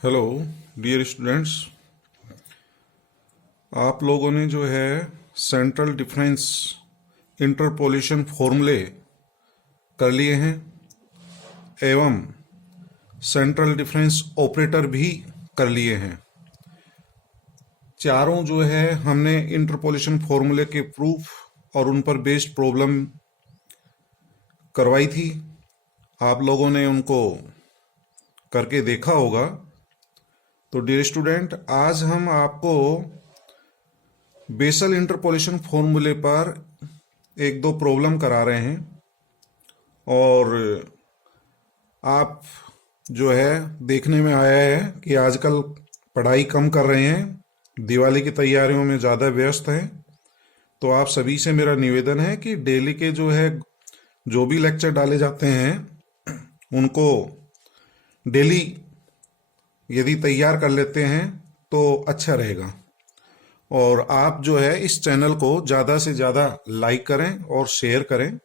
Hello dear students, आप लोगों ने जो है सेंट्रल डिफरेंस इंटरपोलेशन फॉर्मूले कर लिए हैं एवं सेंट्रल डिफरेंस ऑपरेटर भी कर लिए हैं। चारों जो है हमने इंटरपोलेशन फॉर्मूले के प्रूफ और उन पर बेस्ड प्रॉब्लम करवाई थी। आप लोगों ने उनको करके देखा होगा। तो डियर स्टूडेंट, आज हम आपको बेसल इंटरपोलेशन फॉर्मूले पर एक दो प्रॉब्लम करा रहे हैं और आप जो है देखने में आया है कि आजकल पढ़ाई कम कर रहे हैं, दिवाली की तैयारियों में ज़्यादा व्यस्त हैं। तो आप सभी से मेरा निवेदन है कि डेली के जो है जो भी लेक्चर डाले जाते हैं उनको डेली यदि तैयार कर लेते हैं तो अच्छा रहेगा। और आप जो है इस चैनल को ज़्यादा से ज़्यादा लाइक करें और शेयर करें।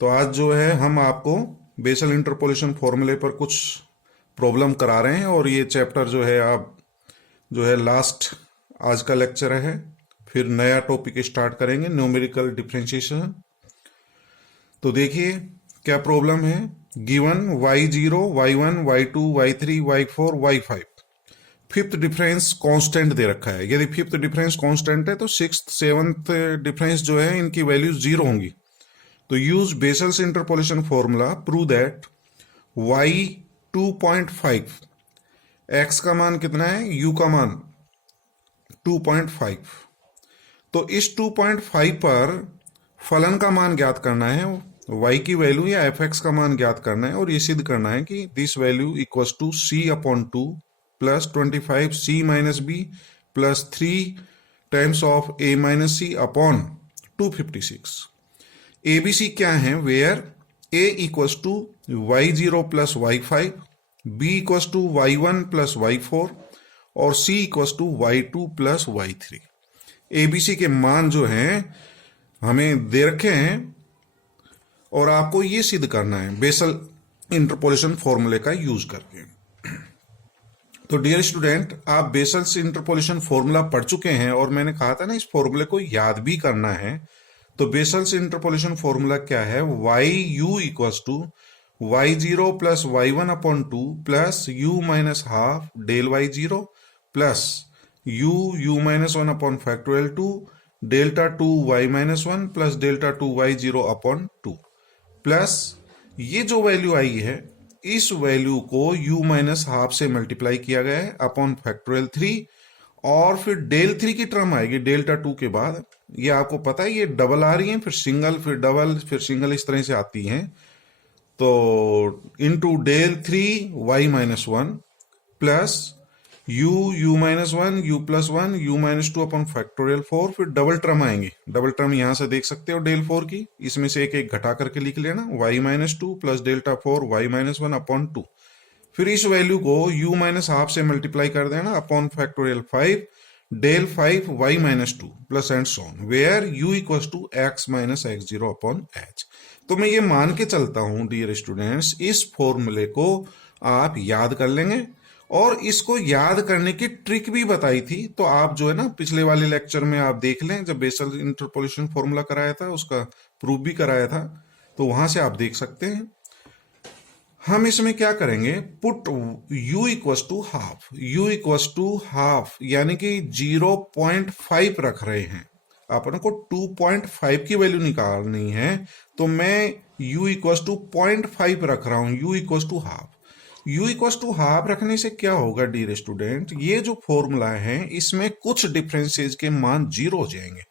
तो आज जो है हम आपको बेसल इंटरपोलेशन फॉर्मूले पर कुछ प्रॉब्लम करा रहे हैं और ये चैप्टर जो है आप जो है लास्ट आज का लेक्चर है। फिर नया टॉपिक स्टार्ट करेंगे, न्यूमेरिकल डिफरेंशिएशन। तो देखिए क्या प्रॉब्लम है। Given y0, y1, y2, y3, y4, y5 fifth difference constant दे रखा है। यदि फिफ्थ डिफरेंस कांस्टेंट है तो सिक्स्थ सेवंथ डिफरेंस जो है इनकी वैल्यू जीरो होंगी। तो use vessels interpolation formula, prove that y 2.5, x का मान कितना है, u का मान 2.5। तो इस 2.5 पर फलन का मान ज्ञात करना है, y की वैल्यू या fx का मान ज्ञात करना है और ये सिद्ध करना है कि this value equals to c upon 2 plus 25 c minus b plus 3 times of a minus c upon 256। ABC क्या है, where a equals to y0 plus y5, b equals to y1 plus y4 और c equals to y2 plus y3। ABC के मान जो हैं हमें दे रखे हैं और आपको ये सिद्ध करना है बेसल इंटरपोलेशन फॉर्मूले का यूज करके। तो डियर स्टूडेंट, आप बेसल्स इंटरपोलेशन फॉर्मूला पढ़ चुके हैं और मैंने कहा था ना इस फॉर्मूले को याद भी करना है। तो बेसल्स इंटरपोलेशन फॉर्मूला क्या है, y you equals to y0 plus y1 upon 2 plus u minus half del y0 plus u minus 1 upon factorial 2 delta 2 y minus 1 plus delta 2 y0 upon 2 plus ये जो वैल्यू आई है इस value को u minus half से multiply किया गया है अपॉन फैक्टोरियल 3 और फिर डेल 3 की टर्म आएगी डेल्टा 2 के बाद। ये आपको पता है ये डबल आ रही है, फिर सिंगल, फिर डबल, फिर सिंगल, इस तरह से आती हैं। तो into del 3 y minus 1 plus u minus 1 u plus 1 u minus 2 upon factorial 4, फिर डबल टर्म आएंगे। डबल टर्म यहां से देख सकते हो डेल 4 की, इसमें से एक एक घटा करके लिख लेना, y minus 2 plus delta 4 y minus 1 upon 2। फिर इस वैल्यू को u माइनस हाफ से मल्टीप्लाई कर देना upon factorial 5 del 5 y minus 2 plus and so on, where u equals to x minus x0 upon h। तो मैं ये मान के चलता हूं डियर स्टूडेंट्स इस फॉर्मूले को आप याद कर लेंगे और इसको याद करने की ट्रिक भी बताई थी। तो आप जो है ना पिछले वाले लेक्चर में आप देख लें, जब बेसल इंटरपोलेशन फॉर्मूला कराया था उसका प्रूफ भी कराया था, तो वहां से आप देख सकते हैं। हम इसमें क्या करेंगे, put u equals to half, u equals to half यानी कि 0.5 रख रहे हैं। अपन को 2.5 की वैल्यू निकालनी है तो मैं u इक्वल्स टू 0.5 रख रहा हूं, u equals to half. u equals to half रखने से क्या होगा डियर स्टूडेंट, ये जो फॉर्मूला है इसमें कुछ डिफरेंसेस के मान जीरो हो जाएंगे।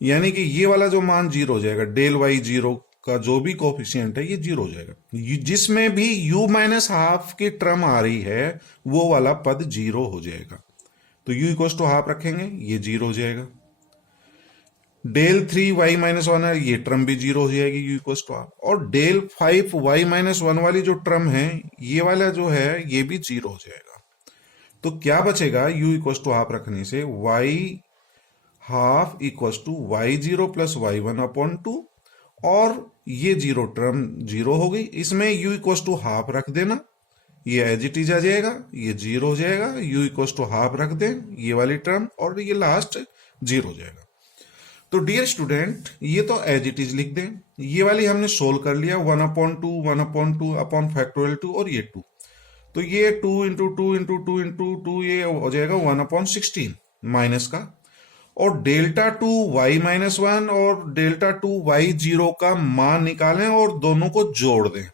यानी कि ये वाला जो मान जीरो हो जाएगा, डेल वाई जीरो का जो भी कोफिशिएंट है ये जीरो हो जाएगा। जिसमें भी u माइनस हाफ की टर्म आ रही है वो वाला पद जीरो हो जाएगा। तो u इक्वल्स टू हाफ रखेंगे, ये जीरो हो जाएगा। डेल 3 y माइनस 1 है, ये टर्म भी जीरो हो जाएगी u इक्वल्स टू हाफ। और डेल 5 y माइनस 1 वाली जो टर्म है ये वाला जो है ये भी जीरो हो जाएगा। तो क्या बचेगा, u इक्वल्स टू हाफ रखने से y half equals to y0 plus y1 upon 2 और ये जीरो टर्म जीरो हो गई। इसमें u इक्वल्स टू हाफ रख देना, ये एज इट इज आ जाएगा, ये 0 हो जाएगा, u इक्वल टू हाफ रख दें ये वाली टर्म, और ये लास्ट 0 हो जाएगा। तो डियर स्टूडेंट ये तो एज इट इज लिख दें, ये वाली हमने सोल्व कर लिया 1/2 1/2 अपॉन फैक्टोरियल 2 और ये 2, तो ये 2 इंटू 2 इंटू 2 इंटू 2 ये हो जाएगा 1/16 माइनस का, और डेल्टा 2 y माइनस 1 और डेल्टा 2 y0 का मान निकालें और दोनों को जोड़ दें।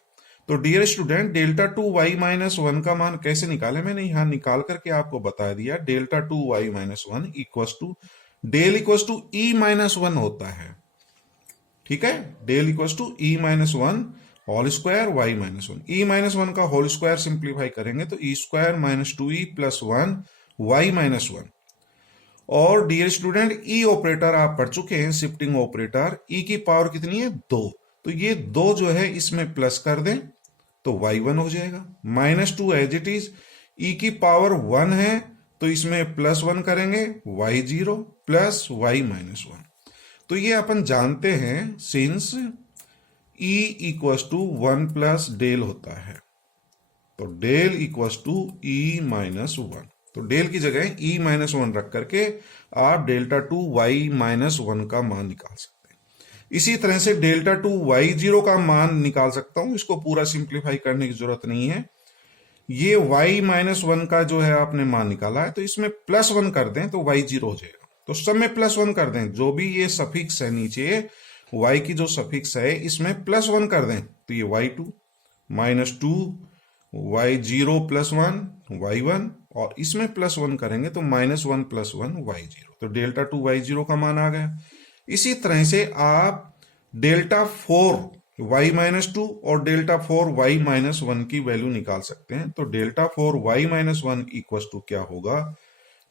तो dear student delta 2 y minus 1 का मान कैसे निकालें, मैंने यहां निकाल करके आपको बता दिया। Delta 2 y minus 1 equals to del equals to E minus 1 होता है, ठीक है, del equals to E minus 1 whole square Y minus 1, E minus 1 का होल स्क्वायर सिंप्लीफाई करेंगे तो E square minus 2e plus 1 Y minus 1। और dear student ई operator आप पढ़ चुके हैं, शिफ्टिंग ऑपरेटर, ई की पावर कितनी है 2, तो ये 2 जो है इसमें प्लस कर दें तो y1 हो जाएगा, माइनस 2 एज इट इज, ई की पावर 1 है तो इसमें प्लस 1 करेंगे y0 प्लस y माइनस 1। तो ये अपन जानते हैं since e equals to 1 plus del होता है, तो del equals to e minus 1, तो डेल की जगह e माइनस 1 रख करके आप डेल्टा 2 y माइनस 1 का मान निकाल सकते हैं। इसी तरह से डेल्टा 2 y0 का मान निकाल सकता हूं, इसको पूरा सिंप्लीफाई करने की जरूरत नहीं है। ये y माइनस 1 का जो है आपने मान निकाला है तो इसमें प्लस 1 कर दें तो y0 हो जाएगा, तो सब में प्लस 1 कर दें, जो भी ये सफिक्स है नीचे y की जो सफिक्स है इसमें प्लस 1 कर दें तो ये y2 minus 2 y0 plus 1 y1, और इसमें प्लस 1 करेंगे तो माइनस 1 प्लस 1 y0, तो डेल्टा 2 y0 का मान आ गया। इसी तरह से आप डेल्टा 4 y माइनस 2 और डेल्टा 4 y माइनस 1 की वैल्यू निकाल सकते हैं। तो delta 4 y minus 1 equal to क्या होगा,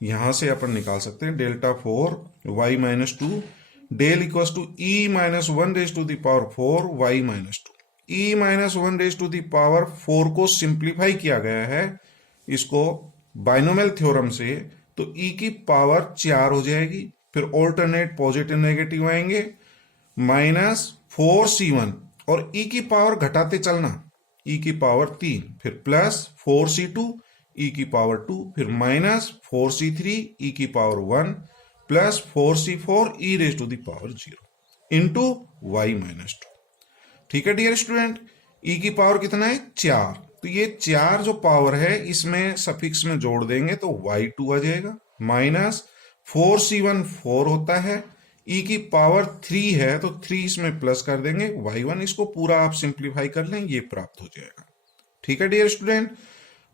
यहां से अपन निकाल सकते हैं delta 4 y minus 2 del equal to e minus 1 raise to the power 4 y minus 2, e minus 1 raise to the power 4 को सिंप्लीफाई किया गया है इसको बाइनोमियल थ्योरम से, तो e की पावर 4 हो जाएगी, फिर ऑल्टरनेट पॉजिटिव नेगेटिव आएंगे, माइनस 4c1 और e की पावर घटाते चलना, e की पावर 3, फिर प्लस 4c2 e की पावर 2, फिर माइनस 4c3 e की power 1 plus 4c4 e raise to the power 0 into y minus 2। ठीक है डियर स्टूडेंट, e की पावर कितना है 4, तो ये 4 जो पावर है इसमें सफिक्स में जोड़ देंगे तो y2 आ जाएगा, माइनस 4c1 4 होता है, e की पावर 3 है तो 3 इसमें प्लस कर देंगे y1, इसको पूरा आप सिंप्लीफाई कर लें ये प्राप्त हो जाएगा। ठीक है डियर स्टूडेंट,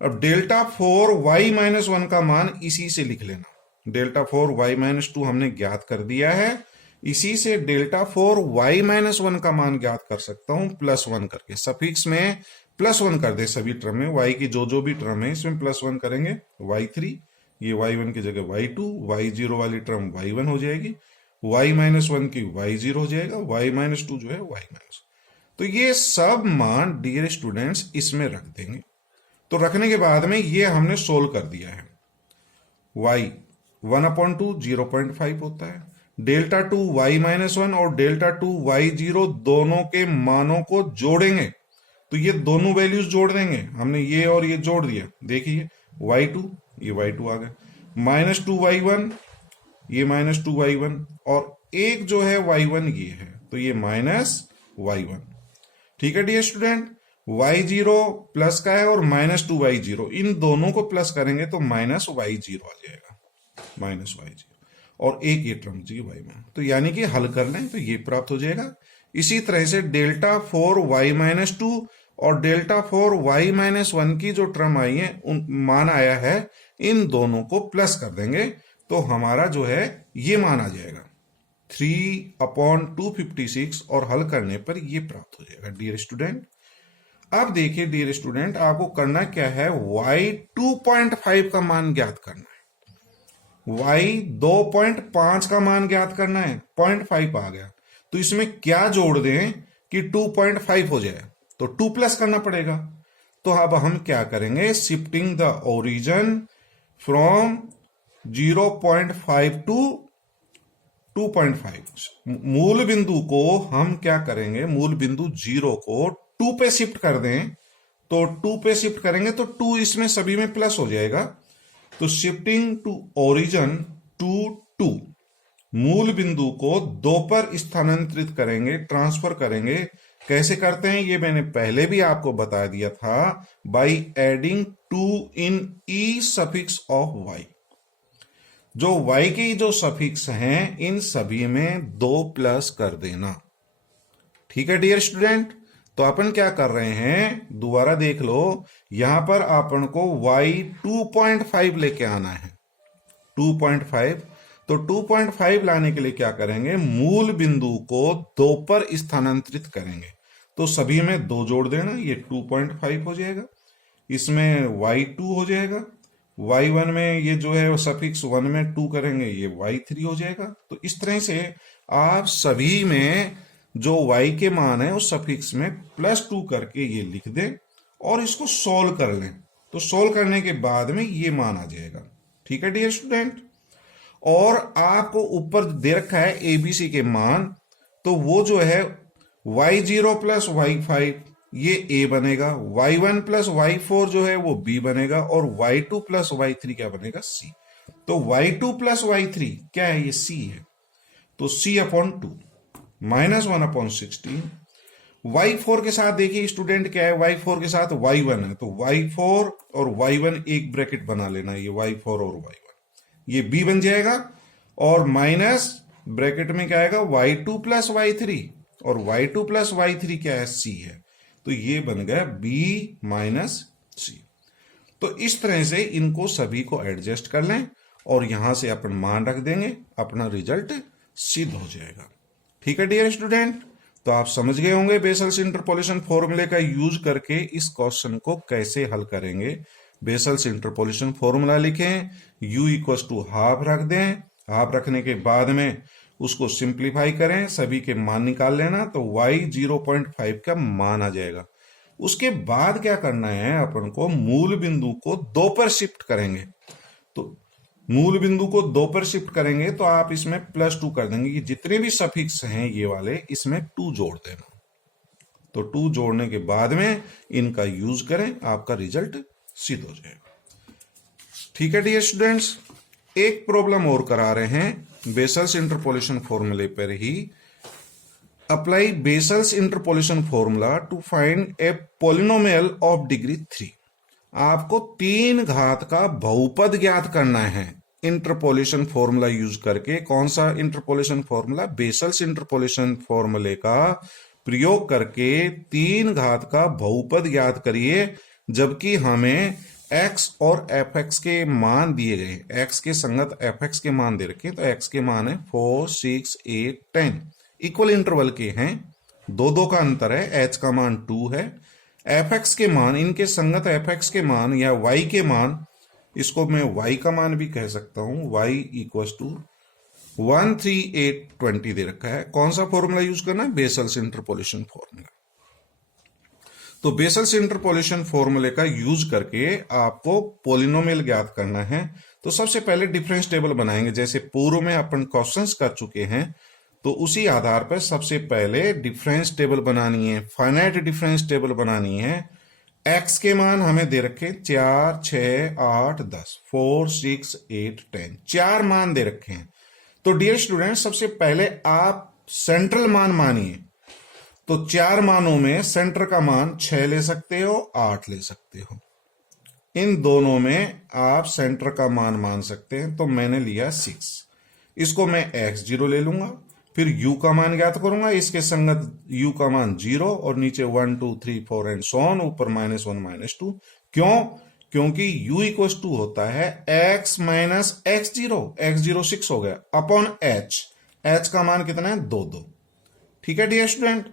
अब डेल्टा 4 y माइनस 1 का मान इसी से लिख लेना, डेल्टा 4 y माइनस 2 हमने ज्ञात कर दिया है, इसी से डेल्टा 4 y माइनस 1 का मान ज्ञात कर सकता हूं प्लस 1 करके, सफिक्स में प्लस 1 कर दे सभी टर्म में, y की जो भी टर्म है इसमें प्लस 1 करेंगे, y3 ये y1 की जगह y2, y0 वाली टर्म y1 हो जाएगी, y माइनस 1 की y0 हो जाएगा, y माइनस 2 जो है y माइनस, तो ये सब मान डियर स्टूडेंट्स इसमें रख देंगे। तो रखने के बाद में ये हमने सोल्व कर दिया है, y 1/2 0.5 होता है, डेल्टा 2 y माइनस 1 और डेल्टा 2 y0 दोनों के मानों को जोड़ेंगे तो ये दोनों वैल्यूज जोड़ देंगे, हमने ये और ये जोड़ दिया, देखिए y2 ये y2 आ गया, माइनस 2y1 ये माइनस 2y1 और एक जो है y1 ये है तो ये माइनस y1। ठीक है डियर स्टूडेंट, y0 प्लस का है और माइनस 2y0, इन दोनों को प्लस करेंगे तो माइनस y0 आ जाएगा, माइनस y0 और एक ये टर्म जी y में, तो यानी कि हल कर लें तो ये प्राप्त हो जाएगा। इसी तरह से डेल्टा 4 y माइनस 2 और डेल्टा 4 y माइनस 1 की जो टर्म आई है उन मान आया है, इन दोनों को प्लस कर देंगे तो हमारा जो है ये मान आ जाएगा 3/256 और हल करने पर ये प्राप्त हो जाएगा डियर स्टूडेंट। अब देखिए डियर स्टूडेंट, आपको करना क्या है, y 2.5 का मान ज्ञात करना है, y 2.5 का मान ज्ञात करना है, 0.5 आ गया तो इसमें क्या जोड़ दें कि 2.5 हो जाए, तो 2 प्लस करना पड़ेगा। तो अब हम क्या करेंगे, shifting the origin from 0.5 to 2.5, मूल बिंदु को हम क्या करेंगे, मूल बिंदु 0 को 2 पे शिफ्ट कर दें तो 2 पे शिफ्ट करेंगे तो 2 इसमें सभी में प्लस हो जाएगा। तो शिफ्टिंग टू ओरिजिन टू 2, मूल बिंदु को 2 पर स्थानांतरित करेंगे, ट्रांसफर करेंगे। कैसे करते हैं ये मैंने पहले भी आपको बता दिया था, by adding 2 in e suffix of y. जो y के जो सफिक्स हैं इन सभी में 2 प्लस कर देना। ठीक है डियर स्टूडेंट, तो अपन क्या कर रहे हैं, दोबारा देख लो, यहां पर अपन को y 2.5 लेके आना है, 2.5। तो 2.5 लाने के लिए क्या करेंगे, मूल बिंदु को 2 पर स्थानांतरित करेंगे। तो सभी में 2 जोड़ देना, ये 2.5 हो जाएगा, इसमें y2 हो जाएगा, y1 में ये जो है सफिक्स 1 में 2 करेंगे, ये y3 हो जाएगा। तो इस तरह से आप सभी में जो y के मान है उस सफिक्स में +2 करके ये लिख दें और इसको सोल्व कर लें। तो सोल्व करने के बाद में ये मान आ जाएगा। ठीक है डियर स्टूडेंट, और आपको ऊपर दे रखा है एबीसी के मान, तो वो जो है y0 + y5 ये a बनेगा, y1 + y4 जो है वो b बनेगा, और y2 + y3 क्या बनेगा, c। तो y2 + y3 क्या है, ये c है। तो c/2 -1/16। y4 के साथ देखिए स्टूडेंट क्या है, y4 के साथ y1 है, तो y4 और y1 एक ब्रैकेट बना लेना, ये y4 और y1, ये b बन जाएगा, और माइनस ब्रैकेट में क्या आएगा, y2 + y3, और y2 + y3 क्या है, c है। तो ये बन गया b - c। तो इस तरह से इनको सभी को एडजस्ट कर लें और यहां से अपन मान रख देंगे, अपना रिजल्ट सिद्ध हो जाएगा। ठीक है डियर स्टूडेंट, तो आप समझ गए होंगे बेसल्स इंटरपोलेशन फॉर्मूले का यूज करके इस क्वेश्चन को कैसे हल करेंगे। बेसल्स इंटरपोलेशन फॉर्मूला लिखें, u = हाफ रख दें, हाफ रखने के बाद में उसको सिंप्लीफाई करें, सभी के मान निकाल लेना, तो y 0.5 का मान आ जाएगा। उसके बाद क्या करना है, अपन को मूल बिंदु को 2 पर शिफ्ट करेंगे। तो मूल बिंदु को 2 पर शिफ्ट करेंगे तो आप इसमें +2 कर देंगे, कि जितने भी सफिक्स हैं ये वाले इसमें 2 जोड़ देना। तो 2 जोड़ने के बाद में इनका यूज करें, आपका रिजल्ट सिद्ध हो जाएगा। ठीक है डियर स्टूडेंट्स, एक प्रॉब्लम और करा रहे हैं बेसल्स इंटरपोलेशन फॉर्मूले पर ही। Apply Bessel's interpolation formula to find a polynomial of degree 3। आपको 3 घात का बहुपद ज्ञात करना है इंटरपोलेशन फॉर्मूला यूज करके। कौन सा इंटरपोलेशन फॉर्मूला, बेसल्स इंटरपोलेशन फॉर्मूले का प्रयोग करके 3 घात का बहुपद ज्ञात करिए, जबकि हमें x और fx के मान दिए गए, x के संगत fx के मान दे रखे, तो x के मान है 4, 6, 8, 10, इक्वल इंटरवल के हैं, 2 का अंतर है, h का मान 2 है, fx के मान, इनके संगत fx के मान या y के मान, इसको मैं y का मान भी कह सकता हूं, y = 1, 3, 8, 20 दे रखा है। कौन सा फॉर्मूला यूज करना है, बेसल्स इंटरपोलेशन फॉर्मूला। तो बेसल्स इंटरपोलेशन फॉर्मूले का यूज करके आपको पॉलिनोमियल ज्ञात करना है। तो सबसे पहले डिफरेंस टेबल बनाएंगे, जैसे पूर्व में अपन क्वेश्चंस कर चुके हैं, तो उसी आधार पर सबसे पहले डिफरेंस टेबल बनानी है, फाइनाइट डिफरेंस टेबल बनानी है। x के मान हमें दे रखे 4, 6, 8, 10, 4, 6, 8, 10, 4 मान दे रखे हैं। तो डियर स्टूडेंट, सबसे पहले आप सेंट्रल मान मानिए, तो 4 मानों में सेंटर का मान 6 ले सकते हो, 8 ले सकते हो, इन दोनों में आप सेंटर का मान मान सकते हैं। तो मैंने लिया 6, इसको मैं x0 ले लूंगा, फिर u का मान ज्ञात करूंगा, इसके संगत u का मान 0, और नीचे 1, 2, 3, 4 एंड सो ऑन, ऊपर -1, -2। क्यों? क्योंकि u = होता है x - x0, x0 6 हो गया, अपॉन h, h का मान कितना है, 2, 2। ठीक है डियर स्टूडेंट,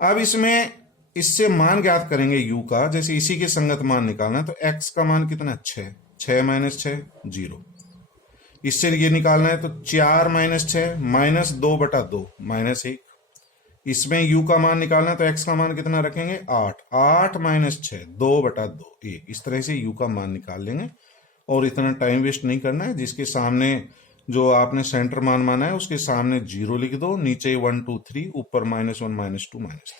अब इसमें इससे मान ज्ञात करेंगे u का, जैसे इसी के संगत मान निकालना है, तो x का मान कितना है, 6, 6 - 6 0, इससे ये निकालना है, तो 4 - 6 -2/2 -1, इसमें u का मान निकालना है, तो x का मान कितना रखेंगे, 8, 8 - 6 2/2 1, इस तरह से u का मान निकाल लेंगे। और इतना टाइम वेस्ट नहीं करना है, जिसके सामने जो आपने सेंटर मान माना है उसके सामने 0 लिख दो, नीचे 1, 2, 3, ऊपर -1, -2, -3।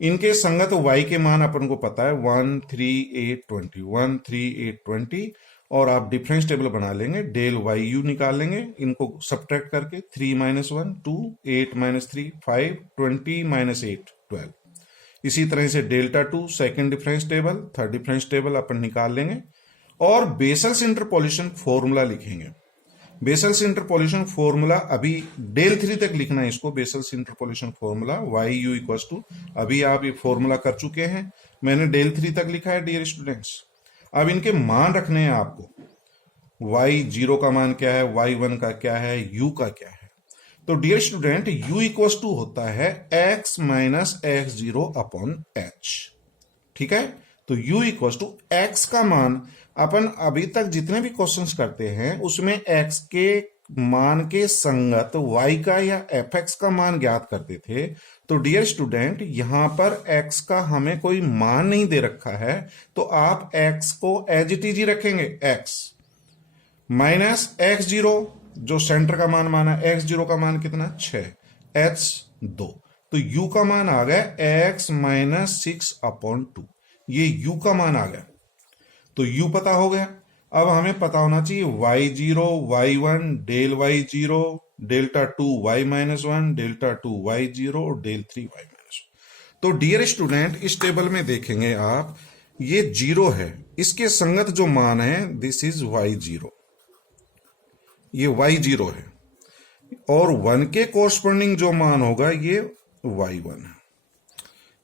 इनके संगत y के मान अपन को पता है 1, 3, 8, 20, 1, 3, 8, 20, और आप डिफरेंस टेबल बना लेंगे, डेल वाई यू निकाल लेंगे इनको सब्ट्रैक्ट करके, 3 - 1 2, 8 - 3 5, 20 - 8 12। इसी तरह से delta two second difference table, third difference table अपन निकाल लेंगे और बेसल्स इंटरपोलेशन फॉर्मूला लिखेंगे। बेसल्स इंटरपोलेशन फॉर्मूला अभी डेल 3 तक लिखना है इसको। Bessel's interpolation formula Y you equals to, अभी आप ये फॉर्मूला कर चुके हैं, मैंने डेल 3 तक लिखा है डियर स्टूडेंट्स। अब इनके मान रखने हैं आपको, y0 का मान क्या है, y1 का क्या है, u का क्या है। तो dear student u equals to होता है x minus x0 upon h, ठीक है। तो u इक्वल्स टू x का मान, अपन अभी तक जितने भी क्वेश्चंस करते हैं उसमें x के मान के संगत y का या fx का मान ज्ञात करते थे। तो डियर स्टूडेंट यहां पर x का हमें कोई मान नहीं दे रखा है, तो आप x को एज इट इज ही रखेंगे, x माइनस x0 जो सेंटर का मान माना, x0 का मान कितना 6, h2, तो u का मान आ गया x माइनस 6 अपॉन 2, ये u का मान आ गया। तो u पता हो गया। अब हमें पता होना चाहिए y0 y1 del y0 delta 2 y minus 1 delta 2 y0 और डेल 3 y माइनस 1। तो डियर स्टूडेंट इस टेबल में देखेंगे आप, ये 0 है, इसके संगत जो मान है दिस इज y0, ये y0 है, और 1 के कोरस्पोंडिंग जो मान होगा ये y1 है,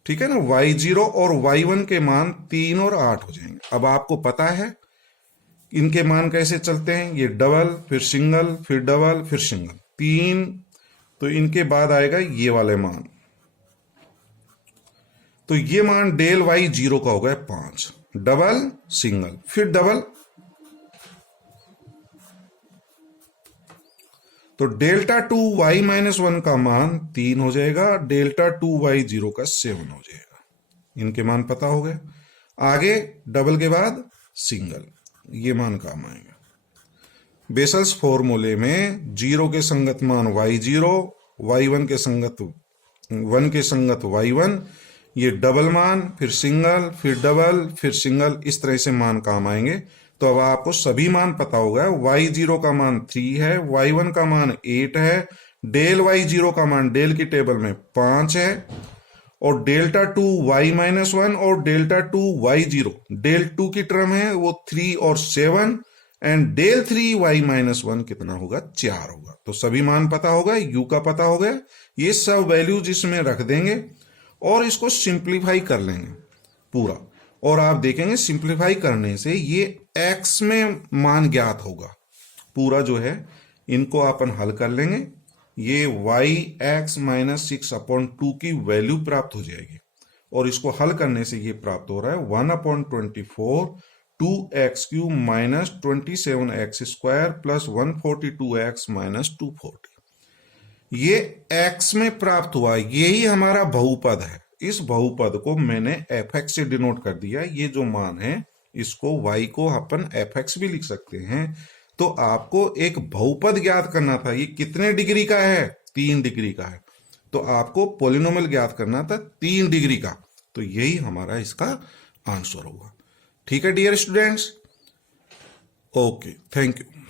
ठीक है ना। y0 और y1 के मान 3 और 8 हो जाएंगे। अब आपको पता है इनके मान कैसे चलते हैं, ये डबल फिर सिंगल फिर डबल फिर सिंगल 3, तो इनके बाद आएगा ये वाले मान, तो ये मान डेल y0 का हो गया 5, डबल सिंगल फिर डबल, तो डेल्टा 2 y माइनस 1 का मान 3 हो जाएगा, डेल्टा 2 y0 का 7 हो जाएगा। इनके मान पता हो गए। आगे डबल के बाद सिंगल, ये मान काम आएगा। बेसल्स फॉर्मूले में 0 के संगत मान y0, y1 के संगत 1 के संगत y1, ये डबल मान फिर सिंगल फिर डबल फिर सिंगल, इस तरह से मान काम आएंगे। तो अब आपको सभी मान पता होगा, y0 का मान 3 है, y1 का मान 8 है, डेल y0 का मान डेल की टेबल में 5 है, और डेल्टा 2 y माइनस 1 और डेल्टा 2 y0 डेल 2 की टर्म है वो 3 और 7, एंड डेल 3 y माइनस 1 कितना होगा, 4 होगा। तो सभी मान पता होगा, u का पता हो गया, ये सब वैल्यूज इसमें रख देंगे और इसको सिंप्लीफाई कर लेंगे पूरा, और आप देखेंगे सिंप्लीफाई करने से ये x में मान ज्ञात होगा पूरा जो है, इनको अपन हल कर लेंगे, ये y(x माइनस 6 अपॉन 2) की वैल्यू प्राप्त हो जाएगी, और इसको हल करने से ये प्राप्त हो रहा है 1/24 2x³ minus 27x² plus 142x minus 240। ये x में प्राप्त हुआ, यही हमारा बहुपद है। इस बहुपद को मैंने fx से डिनोट कर दिया, ये जो मान है इसको y को अपन fx भी लिख सकते हैं। तो आपको एक बहुपद ज्ञात करना था, ये कितने डिग्री का है, 3 डिग्री का है, तो आपको पॉलिनोमियल ज्ञात करना था 3 डिग्री का, तो यही हमारा इसका आंसर होगा। ठीक है dear students, okay, thank you.